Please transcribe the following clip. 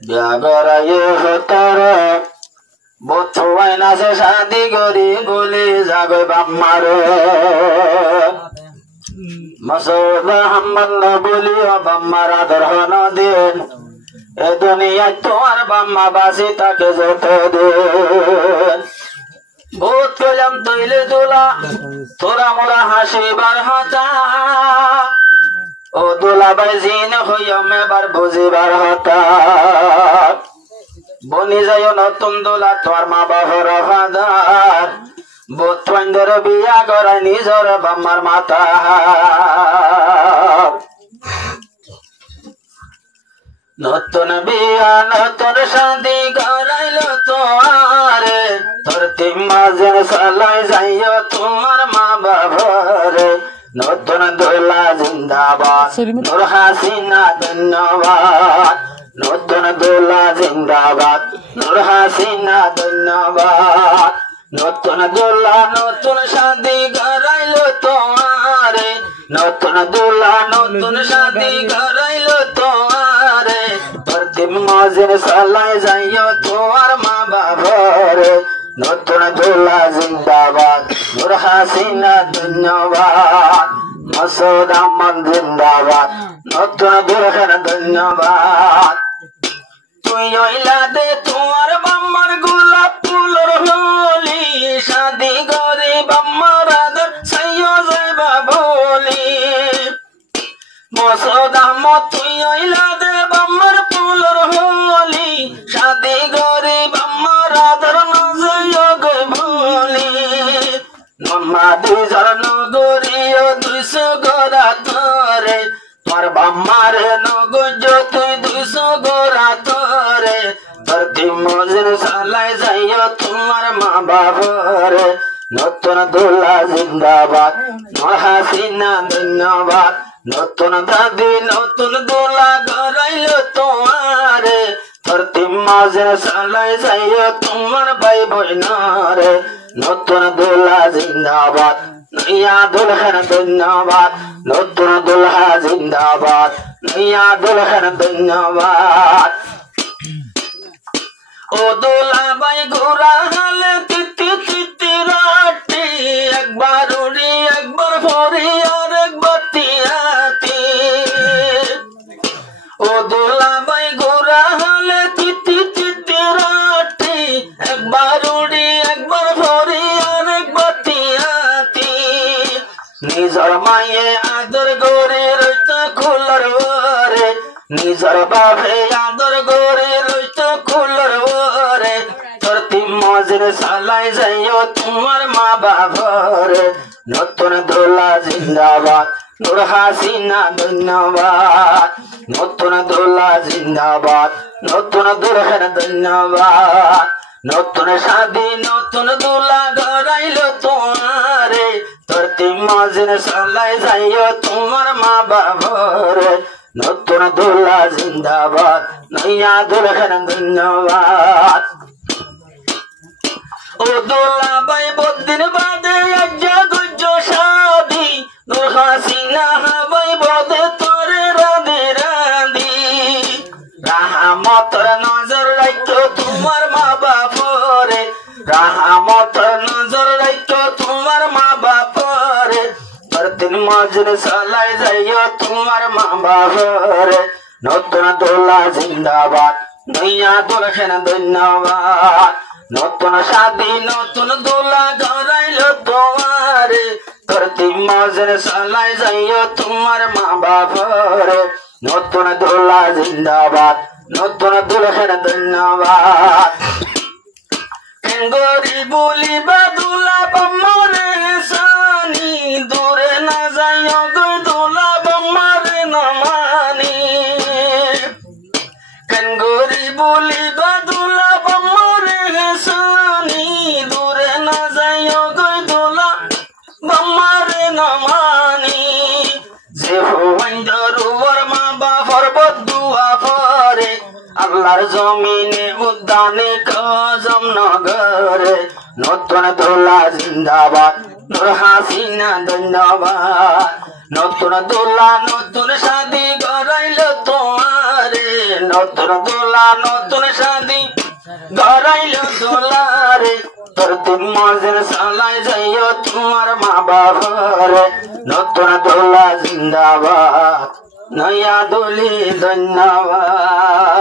ব্যাগরায়ে হতারে বথুয়াই নাচে শাদি করি গুলি জাগয় বাম্মারে মাসুদ মোহাম্মদ নবুলি ও বাম্মার আদর দিন এ দুনিয়ায় তোমার বাম্মা বাসি তাকে যত দিন ভূত পেলাম তৈলে দোলা তোরা মোরা হাসিবার হতা ও দোলা বাই জিন হইয়া মেবার বুঝিবার হতা বনি যায় নতুন দোলা তোর মা বাবার ফাদার বোধ বিয়া করায় নিজর বাম্মার মাতা নতুন বিয়া নতুন শাদি করাইল তোমারে তোর তিমাজের সালাই যাইও তোমার মা বাবারে নতুন দোলা জিন্দাবাদ নূর হাসিনা ধন্যবাদ নতুন দোলা জিন্দাবাদ নূর হাসিনা ধন্যবাদ নতুন দোলা নতুন শাদি করাইল তোমারে নতুন দোলা নতুন শাদি করাইল তোমারে প্রতিম মজের সালাই যাইও তোমার মা বাবারে নতুন দোলা জিন্দাবাদ নূর হাসিনা ধন্যবাদ মাসুদ আহমদ জিন্দাবাদ নতুন দোলা ধন্যবাদ তুই ওইলা দে তোমার বাম্মার গোলাপ ফুলর হলি শাদি করে বাম্মার আদর সাইয় যাইবা বলি মাসুদ আহমদ তুই ওইলা দে বাম্মার ফুলর হলি শাদি করে বাম্মার আদর না যাইয় গে ভুলি মাম্মা দুই জরন গরিও 200 গোরা তোরে তোর বাম্মার নগজ তুই 200 গোরা তোরে প্রতি মজের সালাই যাইও তোমার মা বাবারে নতুন দোলা জিন্দাবাদ নূর হাসিনা ধন্যবাদ নতুন দাদি নতুন দোলা গড়াইল তোমারে প্রতি মজের সালাই যাইও তোমার ভাই বোনারে নতুন দোলা জিন্দাবাদ নয়া দুলহন ধন্যবাদ নতুন দুলহা জিন্দাবাদ নয়া দুলহন ধন্যবাদ ও দোলা বাই ঘোরা হালে তিতি তিতি রাটি একবার উড়ি একবার ফরি আর একবার তিয়াতি ও দোলা বাই ঘোরা হালে তিতি তিতি রাটি একবার উড়ি একবার ফরি আর একবার তিয়াতি নিজর মায়ে আদর গরে রইত খুলর ওরে নিজর বাপে আদর গরে রইত খুলর ওরে প্রতি মজের সালাই যাইও তোমার মা বাবারে নতুন দোলা জিন্দাবাদ নূর হাসিনা ধন্যবাদ নতুন দোলা জিন্দাবাদ নতুন দুলহন ধন্যবাদ নতুন শাদি নতুন দোলা গড়াইল তোমারে প্রতি মজের সালাই যাইও তোমার মা বাবারে নতুন দোলা জিন্দাবাদ নয়া দুলহন ধন্যবাদ ও দোলা বাই বদিন বাদে আজ্জা গুজ্জ শাদি নূর হাসিনা বাই বদে তোরে রাধে রাধি রাহমতর নজর রাখতো তোমার মা বাপরে রাহমতর নজর রাখতো তোমার মা বাপরে প্রতিদিন মজুর সালাই যাইও তোমার মা বাপরে নতুন দোলা জিন্দাবাদ নয়া দুলহন ধন্যবাদ নতুন শাদি নতুন দোলা গড়াইল তোমারে প্রতি মজুর সালাই যাইও তোমার মা বাপরে নতুন দোলা জিন্দাবাদ নতুন দুলহন ধন্যবাদ গরি বলি বাদুলা বাম্মারে সানি দূরে না যাইও গো দোলা বাম্মারে না মানি গরি বলি বাদুলা বাম্মারে সানি দূরে না যাইও গো দোলা বাম্মারে না মানি যে হুয়াইন্দর ওর মা বাবার বদুয়া করে আল্লাহর জমিনে উদ্যানে কজম নগরে নতুন দোলা জিন্দাবাদ নূর হাসিনা ধন্যবাদ নতুন দোলা নতুন শাদি গড়াইল তোমারে নতুন দোলা নতুন শাদি গড়াইল দোলারে তোর দিন মজের সালাই যাইও তোমার মা বাবারে নতুন দোলা জিন্দাবাদ নয়া দোলি ধন্যবাদ